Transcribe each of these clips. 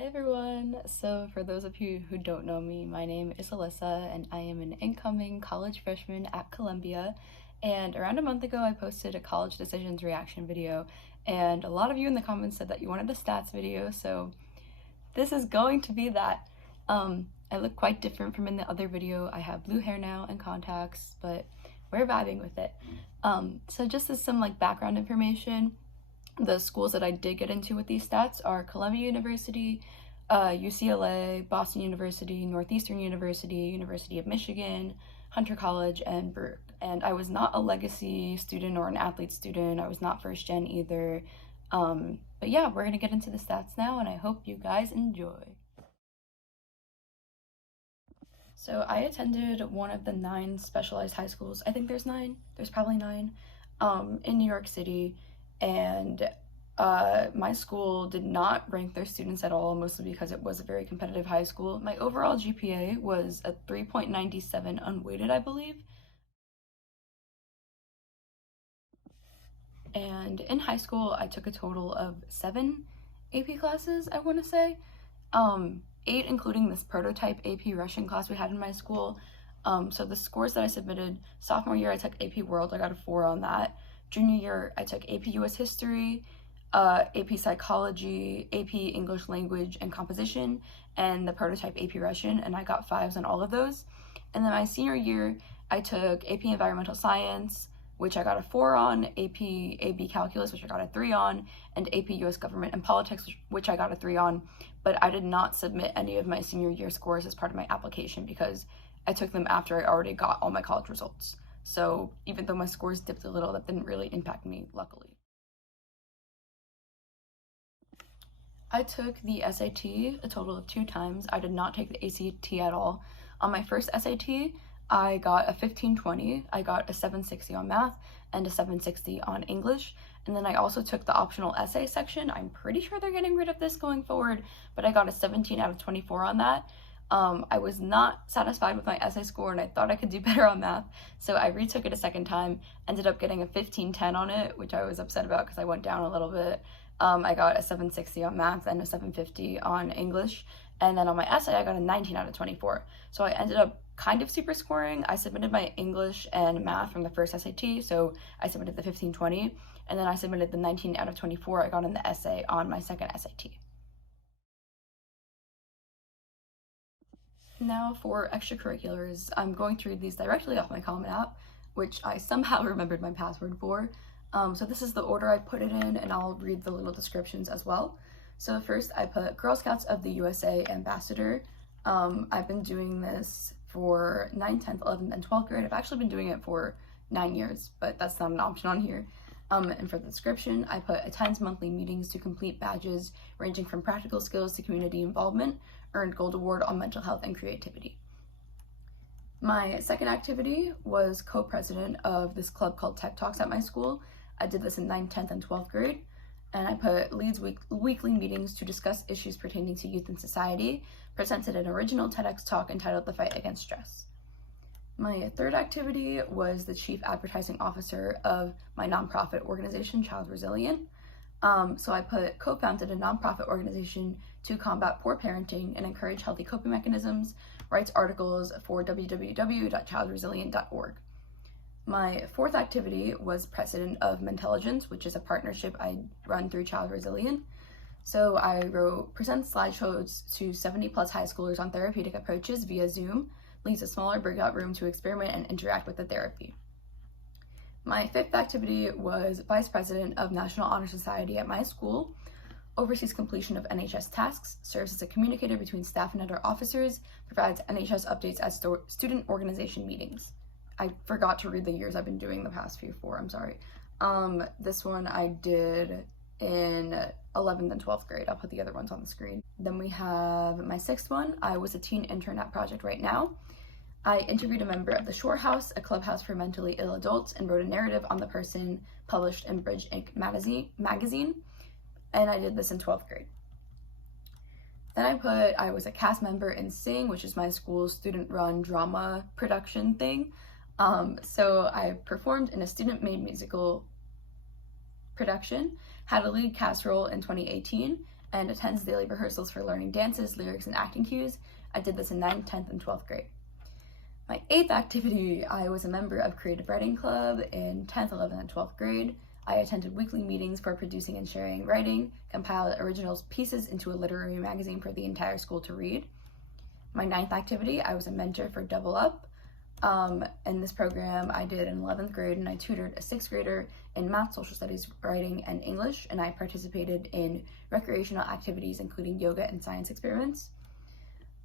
Hi everyone! So for those of you who don't know me, my name is Alyssa and I am an incoming college freshman at Columbia, and around a month ago I posted a college decisions reaction video and a lot of you in the comments said that you wanted a stats video, so this is going to be that. I look quite different from in the other video. I have blue hair now and contacts, but we're vibing with it. So just as some background information, the schools that I did get into with these stats are Columbia University, UCLA, Boston University, Northeastern University, University of Michigan, Hunter College, and Brooke. And I was not a legacy student or an athlete student. I was not first gen either. But yeah, we're gonna get into the stats now and I hope you guys enjoy. So I attended one of the 9 specialized high schools. I think there's 9, there's probably 9, in New York City. And my school did not rank their students at all, mostly because it was a very competitive high school. My overall GPA was a 3.97 unweighted, I believe. And in high school, I took a total of 7 AP classes, I want to say. 8 including this prototype AP Russian class we had in my school. So the scores that I submitted, sophomore year I took AP World, I got a 4 on that. Junior year, I took AP US History, AP Psychology, AP English Language and Composition, and the prototype AP Russian, and I got 5s on all of those. And then my senior year, I took AP Environmental Science, which I got a 4 on, AP AB Calculus, which I got a 3 on, and AP US Government and Politics, which I got a 3 on, but I did not submit any of my senior year scores as part of my application because I took them after I already got all my college results. So even though my scores dipped a little, that didn't really impact me, luckily. I took the SAT a total of 2 times. I did not take the ACT at all. On my first SAT, I got a 1520, I got a 760 on math, and a 760 on English. And then I also took the optional essay section. I'm pretty sure they're getting rid of this going forward, but I got a 17 out of 24 on that. I was not satisfied with my essay score and I thought I could do better on math, so I retook it a second time, ended up getting a 1510 on it, which I was upset about because I went down a little bit. I got a 760 on math and a 750 on English, and then on my essay I got a 19 out of 24. So I ended up kind of super scoring. I submitted my English and math from the first SAT, so I submitted the 1520, and then I submitted the 19 out of 24 I got in the essay on my second SAT. Now for extracurriculars, I'm going to read these directly off my Common App, which I somehow remembered my password for. So this is the order I put it in, and I'll read the little descriptions as well. So first I put Girl Scouts of the USA Ambassador. I've been doing this for 9th, 10th, 11th, and 12th grade. I've actually been doing it for 9 years, but that's not an option on here. And for the description, I put attends monthly meetings to complete badges ranging from practical skills to community involvement, earned gold award on mental health and creativity. My second activity was co-president of this club called Tech Talks at my school. I did this in 9th, 10th, and 12th grade, and I put leads weekly meetings to discuss issues pertaining to youth and society, presented an original TEDx talk entitled The Fight Against Stress. My third activity was the chief advertising officer of my nonprofit organization, Child Resilient. So I put co-founded a nonprofit organization to combat poor parenting and encourage healthy coping mechanisms, writes articles for www.childresilient.org. My fourth activity was president of Mentelligence, which is a partnership I run through Child Resilient. So I wrote, presents slideshows to 70 plus high schoolers on therapeutic approaches via Zoom, leaves a smaller breakout room to experiment and interact with the therapy. My fifth activity was vice president of National Honor Society at my school, oversees completion of NHS tasks, serves as a communicator between staff and other officers, provides NHS updates at student organization meetings. I forgot to read the years I've been doing the past few 4, I'm sorry. This one I did in 11th and 12th grade. I'll put the other ones on the screen. Then we have my 6th one. I was a teen intern at Project Right Now. I interviewed a member of the Shore House, a clubhouse for mentally ill adults, and wrote a narrative on the person published in Bridge Inc. magazine, and I did this in 12th grade. Then I put I was a cast member in Sing, which is my school's student-run drama production thing. So I performed in a student-made musical production, had a lead cast role in 2018, and attends daily rehearsals for learning dances, lyrics, and acting cues. I did this in 9th, 10th, and 12th grade. My 8th activity, I was a member of Creative Writing Club in 10th, 11th, and 12th grade. I attended weekly meetings for producing and sharing writing, compiled original pieces into a literary magazine for the entire school to read. My 9th activity, I was a mentor for Double Up. In this program, I did in 11th grade, and I tutored a 6th grader in math, social studies, writing, and English, and I participated in recreational activities, including yoga and science experiments.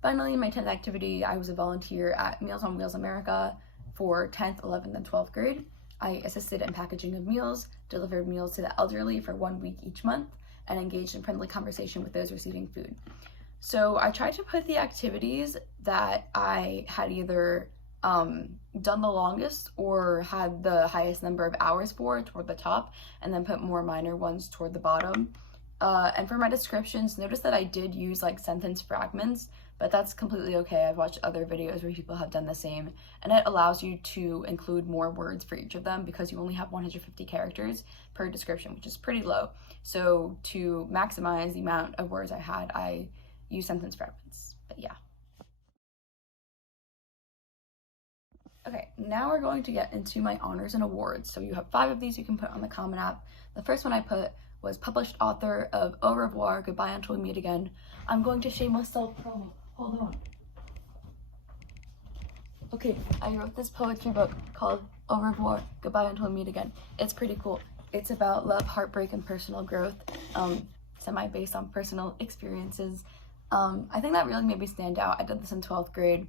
Finally, my 10th activity, I was a volunteer at Meals on Wheels America for 10th, 11th, and 12th grade. I assisted in packaging of meals, delivered meals to the elderly for 1 week each month, and engaged in friendly conversation with those receiving food. So I tried to put the activities that I had either done the longest or had the highest number of hours for toward the top, and then put more minor ones toward the bottom. And for my descriptions, notice that I did use like sentence fragments, but that's completely okay. I've watched other videos where people have done the same, and it allows you to include more words for each of them because you only have 150 characters per description, which is pretty low. So to maximize the amount of words I had, I used sentence fragments, but yeah. Okay, now we're going to get into my honors and awards. So you have 5 of these you can put on the Common App. The first one I put was published author of Au revoir, goodbye until we meet again. I'm going to shameless self-promo. Hold on. Okay, I wrote this poetry book called Au revoir, goodbye until we meet again. It's pretty cool. It's about love, heartbreak, and personal growth, semi-based on personal experiences. I think that really made me stand out. I did this in 12th grade.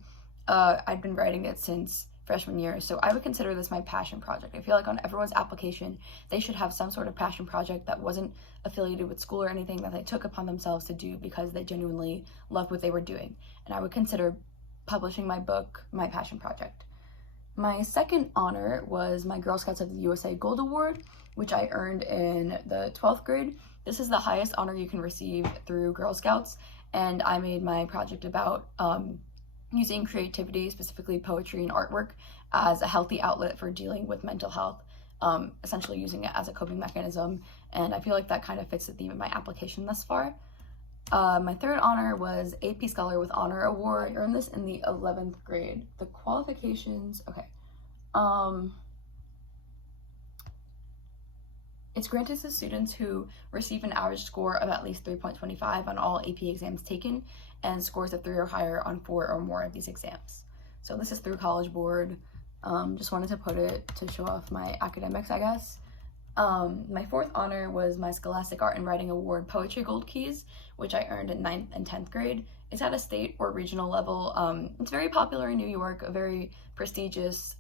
I'd been writing it since freshman year, so I would consider this my passion project. I feel like on everyone's application, they should have some sort of passion project that wasn't affiliated with school or anything that they took upon themselves to do because they genuinely loved what they were doing. And I would consider publishing my book my passion project. My second honor was my Girl Scouts of the USA Gold Award, which I earned in the 12th grade. This is the highest honor you can receive through Girl Scouts, and I made my project about using creativity, specifically poetry and artwork, as a healthy outlet for dealing with mental health, essentially using it as a coping mechanism, and I feel like that kind of fits the theme of my application thus far. My third honor was AP Scholar with Honor Award. I earned this in the 11th grade. The qualifications, okay. It's granted to students who receive an average score of at least 3.25 on all AP exams taken and scores of 3 or higher on 4 or more of these exams. So this is through College Board. Just wanted to put it to show off my academics, I guess. My fourth honor was my Scholastic Art and Writing Award Poetry Gold Keys, which I earned in 9th and 10th grade. It's at a state or regional level. It's very popular in New York, a very prestigious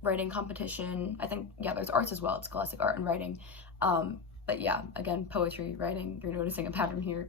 writing competition. I think, yeah, there's arts as well. It's Scholastic Art and Writing. But yeah, again, poetry, writing, you're noticing a pattern here.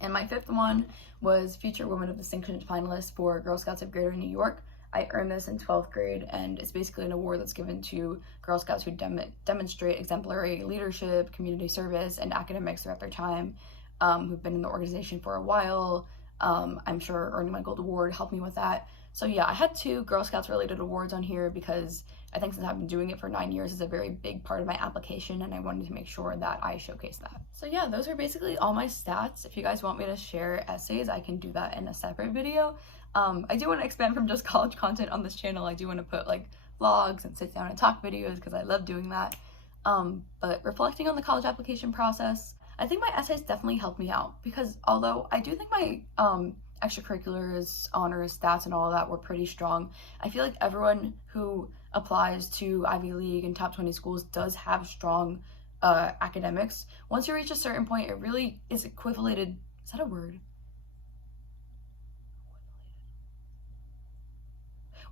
And my fifth one was Future Woman of Distinction finalist for Girl Scouts of Greater New York. I earned this in 12th grade, and it's basically an award that's given to Girl Scouts who demonstrate exemplary leadership, community service, and academics throughout their time, who've been in the organization for a while. I'm sure earning my gold award helped me with that. So yeah, I had 2 Girl Scouts related awards on here because I think since I've been doing it for 9 years, it's a very big part of my application, and I wanted to make sure that I showcase that. So yeah, those are basically all my stats. If you guys want me to share essays, I can do that in a separate video. I do want to expand from just college content on this channel. I do want to put like vlogs and sit down and talk videos because I love doing that. But reflecting on the college application process, I think my essays definitely helped me out because although I do think my extracurriculars, honors, stats, and all of that were pretty strong, I feel like everyone who applies to Ivy League and top 20 schools does have strong academics. Once you reach a certain point, it really is equivalated. Is that a word?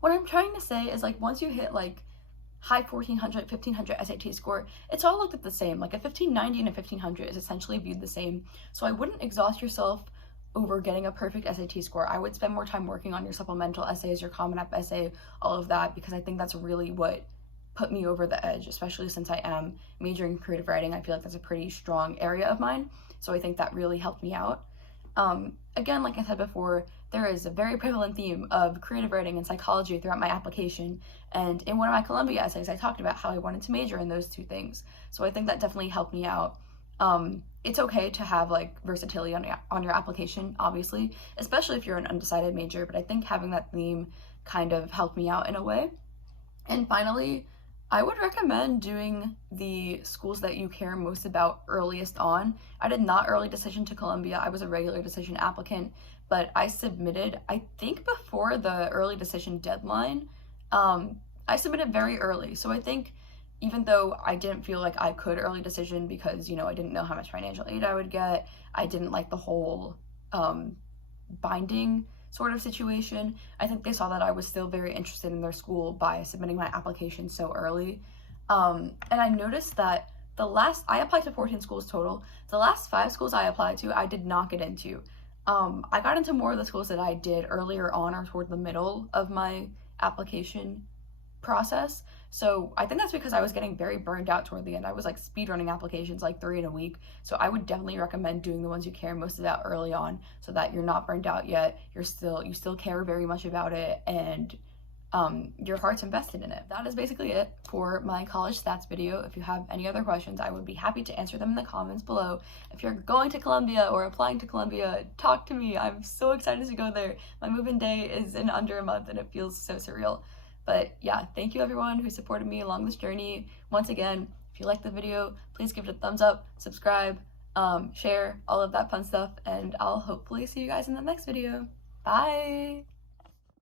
What I'm trying to say is like once you hit like high 1400, 1500 SAT score, it's all looked at the same. Like a 1590 and a 1500 is essentially viewed the same. So I wouldn't exhaust yourself over getting a perfect SAT score. I would spend more time working on your supplemental essays, your Common App essay, all of that, because I think that's really what put me over the edge, especially since I am majoring in creative writing. I feel like that's a pretty strong area of mine. So I think that really helped me out. Again, like I said before, there is a very prevalent theme of creative writing and psychology throughout my application, and in one of my Columbia essays I talked about how I wanted to major in those 2 things, so I think that definitely helped me out. It's okay to have like versatility on your application, obviously, especially if you're an undecided major, but I think having that theme kind of helped me out in a way. And finally, I would recommend doing the schools that you care most about earliest on. I did not early decision to Columbia. I was a regular decision applicant, but I submitted, I think before the early decision deadline. I submitted very early. So I think even though I didn't feel like I could early decision because, you know, I didn't know how much financial aid I would get, I didn't like the whole binding sort of situation, I think they saw that I was still very interested in their school by submitting my application so early. And I noticed that I applied to 14 schools total. The last 5 schools I applied to, I did not get into. I got into more of the schools that I did earlier on or toward the middle of my application process. So I think that's because I was getting very burned out toward the end. I was like speedrunning applications, like 3 in a week. So I would definitely recommend doing the ones you care most about early on so that you're not burned out yet. You still care very much about it, and your heart's invested in it. That is basically it for my college stats video. If you have any other questions, I would be happy to answer them in the comments below. If you're going to Columbia or applying to Columbia, talk to me. I'm so excited to go there. My move-in day is in under a month and it feels so surreal. But yeah, thank you everyone who supported me along this journey. Once again, if you liked the video, please give it a thumbs up, subscribe, share, all of that fun stuff, and I'll hopefully see you guys in the next video. Bye!